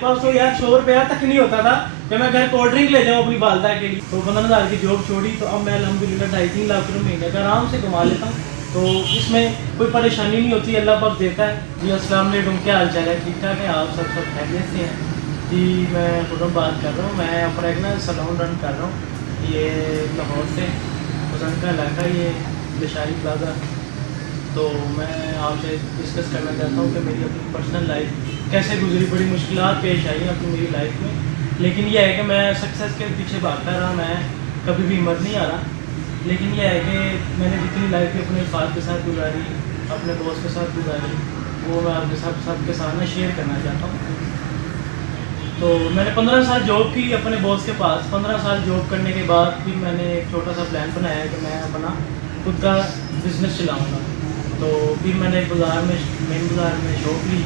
पास तो यार 100 रुपया तक नहीं होता था कि मैं घर कोल्ड ड्रिंक ले जाऊँ अपनी वालदा के लिए। तो 15,000 की जॉब छोड़ी तो अब मैं अल्हम्दुलिल्लाह 2.5-3 लाख रुपये महीने का आराम से कमा लेता हूँ। तो इसमें कोई परेशानी नहीं होती, अल्लाह पाक देता है। जी अस्सलाम वालेकुम, क्या हाल चाल है? ठीक ठाक है आप सब खैरियत से हैं? जी मैं खुद बात कर रहा हूँ। मैं अपना एक ना सैलून रन कर रहा हूँ, ये लाहौर से पसंद का इलाका, ये लशारी प्लाजा। तो मैं आपसे डिस्कस करना चाहता हूँ कि मेरी अपनी पर्सनल लाइफ कैसे गुजरी। बड़ी मुश्किलात पेश आई हैं अपनी मेरी लाइफ में, लेकिन यह है कि मैं सक्सेस के पीछे भागता रहा, मैं कभी भी हिम्मत नहीं आ रहा। लेकिन यह है कि मैंने जितनी लाइफ भी अपने फादर के साथ गुजारी, अपने बॉस के साथ गुजारी, वो मैं आपके साथ सबके साथ ना शेयर करना चाहता हूँ। तो मैंने 15 साल जॉब की अपने बॉस के पास। 15 साल जॉब करने के बाद फिर मैंने एक छोटा सा प्लान बनाया कि मैं अपना खुद का बिज़नेस चलाऊँगा। तो फिर मैंने बाज़ार में, मेन बाज़ार में शॉप ली।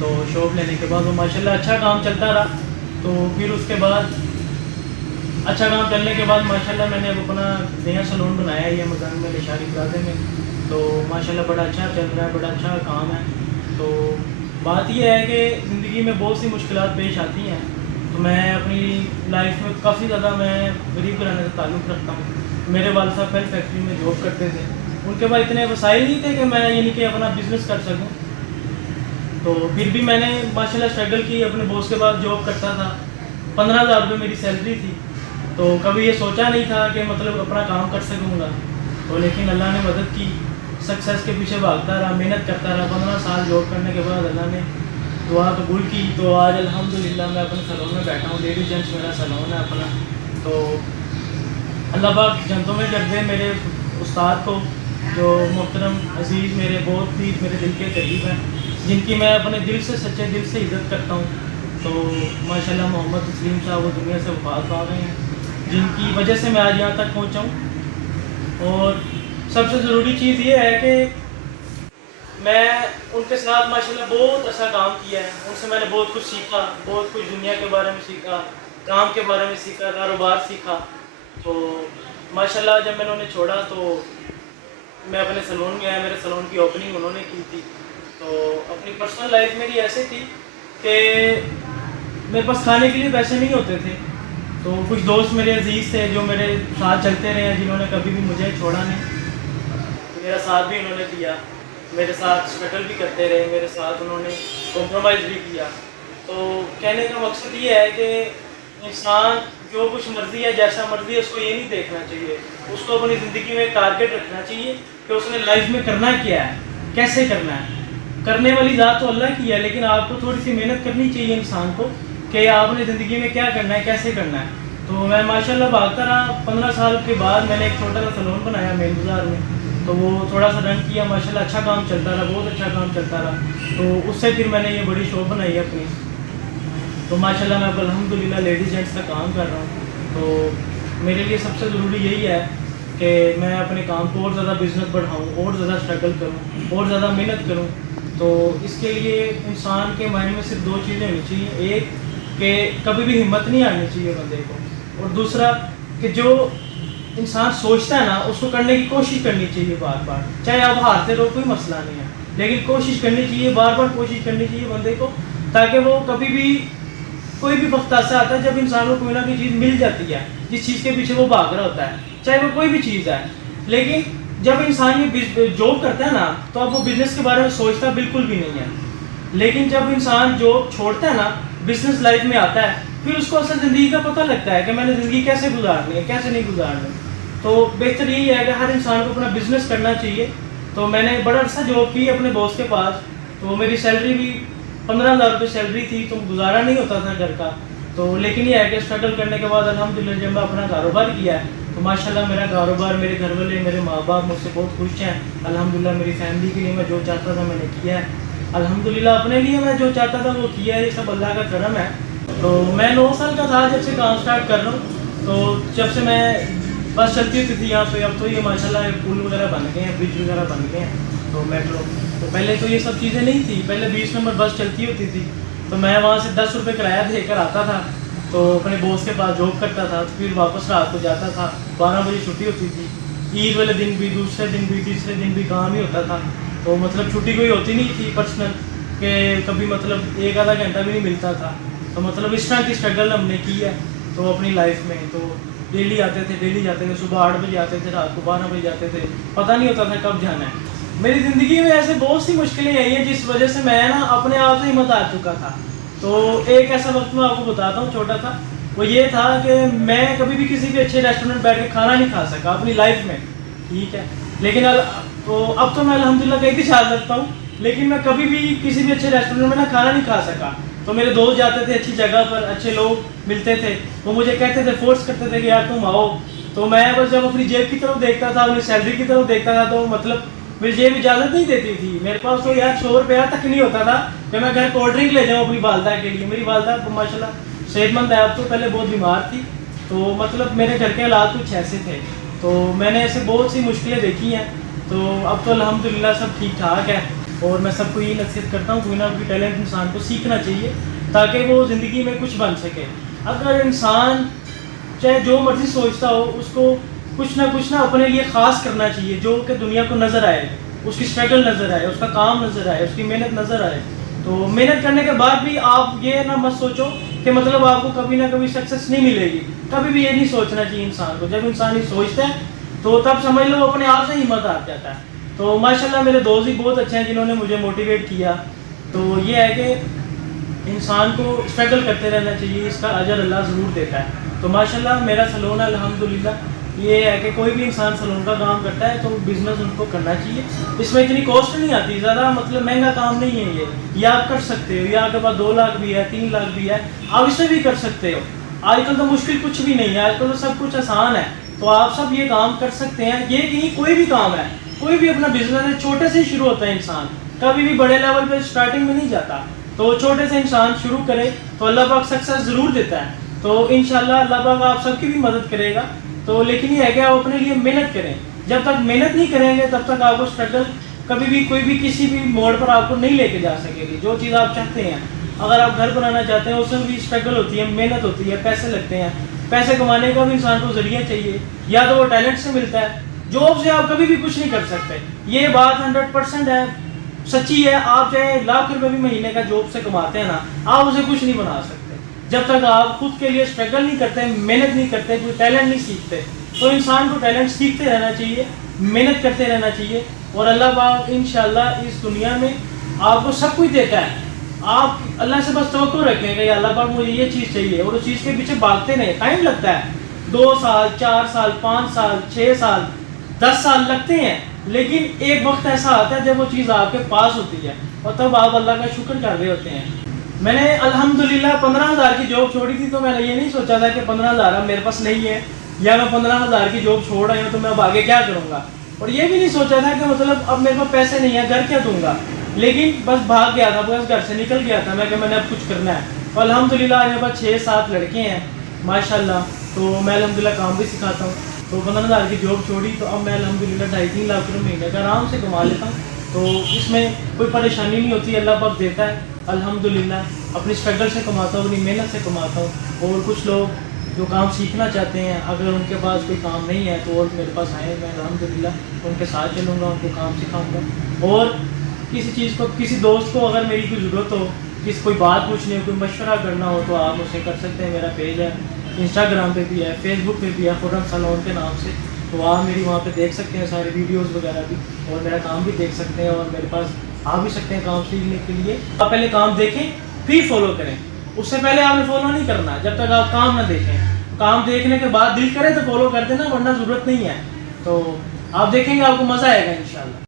तो शॉप लेने के बाद वो माशाल्लाह अच्छा काम चलता रहा। तो फिर उसके बाद अच्छा काम चलने के बाद माशाल्लाह मैंने अब अपना नया सैलून बनाया ये मजान में लशारी प्लाजे में। तो माशाल्लाह बड़ा अच्छा चल रहा है, बड़ा अच्छा काम है। तो बात यह है कि ज़िंदगी में बहुत सी मुश्किलात पेश आती हैं। तो मैं अपनी लाइफ में काफ़ी ज़्यादा मैं गरीब घराने से ताल्लुक़ रखता हूँ। मेरे वालिद साहब पहले फैक्ट्री में जॉब करते थे, उनके पास इतने वसाइल नहीं थे कि मैं यानी कि अपना बिज़नेस कर सकूं। तो फिर भी मैंने माशाल्लाह स्ट्रगल की, अपने बॉस के पास जॉब करता था। 15,000 रुपये मेरी सैलरी थी। तो कभी ये सोचा नहीं था कि मतलब अपना काम कर सकूँगा। तो लेकिन अल्लाह ने मदद की, सक्सेस के पीछे भागता रहा, मेहनत करता रहा। 15 साल जॉब करने के बाद अल्लाह ने दुआ कबूल की। तो आज अल्हम्दुलिल्लाह मैं अपने सैलून में बैठा हूँ। लेडीज जेंट्स मेरा सैलून है अपना। तो अल्लाह पाक जन्नतों में कर दे मेरे उस्ताद को, जो मोहतरम अजीज़ मेरे बहुत ही मेरे दिल के करीब हैं, जिनकी मैं अपने दिल से, सच्चे दिल से इज़्ज़त करता हूँ। तो माशाल्लाह मोहम्मद तस्लीम साहब वो दुनिया से वफ़ात पा गए हैं, जिनकी वजह से मैं आज यहाँ तक पहुँचा हूँ। और सबसे ज़रूरी चीज़ ये है कि मैं उनके साथ माशाल्लाह बहुत अच्छा काम किया है। उनसे मैंने बहुत कुछ सीखा, बहुत कुछ दुनिया के बारे में सीखा, काम के बारे में सीखा, कारोबार सीखा। तो माशाल्लाह जब मैंने उन्हें छोड़ा तो मैं अपने सैलून गया, मेरे सैलून की ओपनिंग उन्होंने की थी। तो अपनी पर्सनल लाइफ मेरी ऐसे थी कि मेरे पास खाने के लिए पैसे नहीं होते थे। तो कुछ दोस्त मेरे अजीज़ थे जो मेरे साथ चलते रहे हैं, जिन्होंने कभी भी मुझे छोड़ा नहीं, मेरा साथ भी उन्होंने दिया, मेरे साथ स्ट्रगल भी करते रहे, मेरे साथ उन्होंने कॉम्प्रोमाइज़ भी किया। तो कहने का मकसद ये है कि इंसान जो कुछ मर्ज़ी है, जैसा मर्ज़ी है, उसको ये नहीं देखना चाहिए। उसको अपनी ज़िंदगी में एक टारगेट रखना चाहिए कि उसने लाइफ में करना क्या है, कैसे करना है। करने वाली ज़ात तो अल्लाह की है, लेकिन आपको थोड़ी सी मेहनत करनी चाहिए इंसान को कि आपने ज़िंदगी में क्या करना है, कैसे करना है। तो मैं माशाल्लाह भागता रहा। 15 साल के बाद मैंने एक छोटा सा सैलून बनाया मेन बाज़ार में। तो वो थोड़ा सा रन किया, माशाल्लाह अच्छा काम चलता रहा, बहुत अच्छा काम चलता रहा। तो उससे फिर मैंने ये बड़ी शॉप बनाई है अपनी। तो माशाल्लाह मैं अब अल्हम्दुलिल्लाह लेडीज जेंट्स का काम कर रहा हूँ। तो मेरे लिए सबसे ज़रूरी यही है कि मैं अपने काम को और ज़्यादा बिज़नेस बढ़ाऊँ, और ज़्यादा स्ट्रगल करूँ, और ज़्यादा मेहनत करूँ। तो इसके लिए इंसान के माइंड में सिर्फ दो चीज़ें होनी चाहिए। एक कि कभी भी हिम्मत नहीं आनी चाहिए बंदे को, और दूसरा कि जो इंसान सोचता है ना उसको करने की कोशिश करनी चाहिए बार बार। चाहे आप हारते रहो कोई मसला नहीं है, लेकिन कोशिश करनी चाहिए, बार बार कोशिश करनी चाहिए बंदे को, ताकि वो कभी भी, कोई भी वक्त ऐसा आता है जब इंसान को कोई ना कोई चीज़ मिल जाती है जिस चीज़ के पीछे वो भाग रहा होता है, चाहे वो कोई भी चीज़ है। लेकिन जब इंसान ये जॉब करता है ना, तो अब वो बिज़नेस के बारे में सोचता बिल्कुल भी नहीं है। लेकिन जब इंसान जॉब छोड़ता है ना, बिज़नेस लाइफ में आता है, फिर उसको असल ज़िंदगी का पता लगता है कि मैंने ज़िंदगी कैसे गुजारनी है, कैसे नहीं गुजारनी। तो बेहतर यही है कि हर इंसान को अपना बिज़नेस करना चाहिए। तो मैंने बड़ा अर्सा जॉब की अपने बॉस के पास। तो मेरी सैलरी भी 15,000 रुपये सैलरी थी, तो गुजारा नहीं होता था घर का। तो लेकिन ये है कि स्ट्रगल करने के बाद अल्हम्दुलिल्लाह जब मैं अपना कारोबार किया है, तो माशाल्लाह मेरा कारोबार, मेरे घर वाले, मेरे माँ बाप मुझसे बहुत खुश हैं। अल्हम्दुलिल्लाह मेरी फैमिली के लिए मैं जो चाहता था मैंने किया है। अल्हम्दुलिल्लाह अपने लिए मैं जो चाहता था वो किया है। ये सब अल्लाह का करम है। तो मैं 9 साल का था जब से काम स्टार्ट कर रहा हूँ। तो जब से मैं बस चलती होती थी यहाँ पे, अब तो ये माशाल्लाह पुल वगैरह बन गए हैं, ब्रिज वगैरह बन गए हैं, तो मेट्रो। तो पहले तो ये सब चीज़ें नहीं थी। पहले 20 नंबर बस चलती होती थी, तो मैं वहाँ से 10 रुपये किराया देकर आता था, तो अपने बॉस के पास जॉब करता था। तो फिर वापस रात को जाता था, 12 बजे छुट्टी होती थी। ईद वाले दिन भी, दूसरे दिन भी, तीसरे दिन भी काम ही होता था। तो मतलब छुट्टी कोई होती नहीं थी पर्सनल। کہ کبھی مطلب ایک آدھا گھنٹہ بھی نہیں ملتا تھا. تو مطلب اس طرح کی اسٹرگل ہم نے کی ہے تو اپنی لائف میں. تو ڈیلی آتے تھے, ڈیلی جاتے تھے, صبح 8 بجے آتے تھے, رات کو 12 بجے جاتے تھے, پتہ نہیں ہوتا تھا کب جانا ہے. میری زندگی میں ایسے بہت سی مشکلیں آئی ہیں جس وجہ سے میں نا اپنے آپ سے ہمت ہار چکا تھا. تو ایک ایسا وقت میں آپ کو بتاتا ہوں, چھوٹا تھا. وہ یہ تھا کہ میں کبھی بھی کسی بھی اچھے ریسٹورینٹ بیٹھ کے کھانا نہیں کھا سکا اپنی لائف میں, ٹھیک ہے. لیکن اب تو میں الحمدللہ کئی خیال رکھتا ہوں, لیکن میں کبھی بھی کسی بھی اچھے ریسٹورینٹ میں نا کھانا نہیں کھا سکا. تو میرے دوست جاتے تھے اچھی جگہ پر, اچھے لوگ ملتے تھے, وہ مجھے کہتے تھے, فورس کرتے تھے کہ یار تم آؤ. تو میں بس جب اپنی جیب کی طرف دیکھتا تھا, اپنی سیلری کی طرف دیکھتا تھا, تو مطلب میری جیب اجازت نہیں دیتی تھی. میرے پاس تو یار 100 روپیہ تک نہیں ہوتا تھا کہ میں گھر کولڈ ڈرنک لے جاؤں اپنی والدہ کے لیے. میری والدہ ماشاء اللہ صحت مند ہے, اب تو پہلے بہت بیمار تھی. تو مطلب میرے گھر کے حالات کچھ ایسے تھے. تو میں نے ایسے بہت سی مشکلیں دیکھی ہیں. تو اب تو الحمدللہ سب ٹھیک ٹھاک ہے. اور میں سب کو یہ نصیحت کرتا ہوں, کوئی نہ کوئی ٹیلنٹ انسان کو سیکھنا چاہیے تاکہ وہ زندگی میں کچھ بن سکے. اگر انسان چاہے جو مرضی سوچتا ہو, اس کو کچھ نہ اپنے لیے خاص کرنا چاہیے جو کہ دنیا کو نظر آئے, اس کی اسٹرگل نظر آئے, اس کا کام نظر آئے, اس کی محنت نظر آئے. تو محنت کرنے کے بعد بھی آپ یہ نہ مت سوچو کہ مطلب آپ کو کبھی نہ کبھی سکسیس نہیں ملے گی. کبھی بھی یہ نہیں سوچنا چاہیے انسان کو. جب انسان یہ سوچتا ہے تو تب سمجھ لو وہ اپنے آپ سے ہمت آ جاتا ہے. تو ماشاءاللہ میرے دوست بھی بہت اچھے ہیں جنہوں نے مجھے موٹیویٹ کیا. تو یہ ہے کہ انسان کو اسٹرگل کرتے رہنا چاہیے, اس کا اجر اللہ ضرور دیتا ہے. تو ماشاءاللہ میرا سلون ہے الحمدللہ. یہ ہے کہ کوئی بھی انسان سلون کا کام کرتا ہے تو بزنس ان کو کرنا چاہیے. اس میں اتنی کاسٹ نہیں آتی, زیادہ مطلب مہنگا کام نہیں ہے یہ آپ کر سکتے ہو. یہ آپ کے پاس 2 لاکھ بھی ہے, 3 لاکھ بھی ہے, آپ اس سے بھی کر سکتے ہو. آج کل تو مشکل کچھ بھی نہیں ہے, آج کل تو سب کچھ آسان ہے. تو آپ سب یہ کام کر سکتے ہیں. یہ کہ کوئی بھی کام ہے, کوئی بھی اپنا بزنس ہے, چھوٹے سے ہی شروع ہوتا ہے انسان, کبھی بھی بڑے لیول پہ اسٹارٹنگ میں نہیں جاتا. تو چھوٹے سے انسان شروع کرے تو اللہ پاک سکسیس ضرور دیتا ہے. تو انشاءاللہ اللہ پاک آپ سب کی بھی مدد کرے گا. تو لیکن یہ ہے کہ آپ اپنے لیے محنت کریں. جب تک محنت نہیں کریں گے تب تک آپ کو اسٹرگل کبھی بھی کوئی بھی کسی بھی موڑ پر آپ کو نہیں لے کے جا سکے گی. جو چیز آپ چاہتے ہیں, اگر آپ گھر بنانا چاہتے ہیں اس میں بھی اسٹرگل ہوتی ہے, محنت ہوتی ہے, پیسے لگتے ہیں. پیسے کمانے کا بھی انسان کو ذریعہ چاہیے, یا تو وہ ٹیلنٹ سے ملتا ہے. جاب سے آپ کبھی بھی کچھ نہیں کر سکتے, یہ بات 100% ہے, سچی ہے. آپ چاہے لاکھ روپے بھی مہینے کا جاب سے کماتے ہیں نا, آپ اسے کچھ نہیں بنا سکتے جب تک آپ خود کے لیے اسٹرگل نہیں کرتے, محنت نہیں کرتے, کوئی ٹیلنٹ نہیں سیکھتے. تو انسان کو ٹیلنٹ سیکھتے رہنا چاہیے, محنت کرتے رہنا چاہیے. اور اللہ پاک انشاءاللہ اس دنیا میں آپ کو سب کچھ دیتا ہے. آپ اللہ سے بس توقع رکھیں کہ اللہ پاک مجھے یہ چیز چاہیے, اور اس چیز کے پیچھے بھاگتے نہیں. ٹائم لگتا ہے, 2 سال 4 سال 5 سال 6 سال 10 سال لگتے ہیں, لیکن ایک وقت ایسا آتا ہے جب وہ چیز آپ کے پاس ہوتی ہے اور تب آپ اللہ کا شکر کر رہے ہوتے ہیں. میں نے الحمدللہ 15,000 کی جاب چھوڑی تھی, تو میں نے یہ نہیں سوچا تھا کہ 15,000 اب میرے پاس نہیں ہے, یا میں 15,000 کی جاب چھوڑ رہا ہوں تو میں اب آگے کیا کروں گا. اور یہ بھی نہیں سوچا تھا کہ مطلب اب میرے پاس پیسے نہیں ہیں, گھر کیا دوں گا. لیکن بس بھاگ گیا تھا, بس گھر سے نکل گیا تھا میں کہ میں نے اب کچھ کرنا ہے. اور الحمدللہ میرے پاس 6-7 لڑکے ہیں ماشاءاللہ. تو میں الحمدللہ کام بھی سکھاتا ہوں. تو 15,000 کی جاب چھوڑی تو اب میں الحمدللہ 2.5-3 لاکھ روپے مہینے کا آرام سے کما لیتا ہوں. تو اس میں کوئی پریشانی نہیں ہوتی, اللہ پاک دیتا ہے الحمدللہ. اپنی اسٹرگل سے کماتا ہوں, اپنی محنت سے کماتا ہوں. اور کچھ لوگ جو کام سیکھنا چاہتے ہیں, اگر ان کے پاس کوئی کام نہیں ہے تو وہ میرے پاس آئیں, میں الحمدللہ ان کے ساتھ چلوں گا, ان کو کام سکھاؤں گا. اور کسی چیز کو, کسی دوست کو اگر میری کوئی ضرورت ہو, کوئی بات پوچھنی ہو, کوئی مشورہ کرنا ہو, تو آپ اسے کر سکتے ہیں. میرا پیج ہے, انسٹاگرام پہ بھی ہے, فیس بک پہ بھی ہے, خرم سلون کے نام سے. تو آپ میری وہاں پہ دیکھ سکتے ہیں سارے ویڈیوز وغیرہ بھی, اور میرا کام بھی دیکھ سکتے ہیں, اور میرے پاس آ بھی سکتے ہیں کام سیکھنے کے لیے. آپ پہلے کام دیکھیں پھر فالو کریں, اس سے پہلے آپ نے فالو نہیں کرنا جب تک آپ کام نہ دیکھیں. کام دیکھنے کے بعد دل کرے تو فالو کر دینا, ورنہ ضرورت نہیں ہے. تو آپ دیکھیں گے آپ کو مزہ آئے گا انشاءاللہ.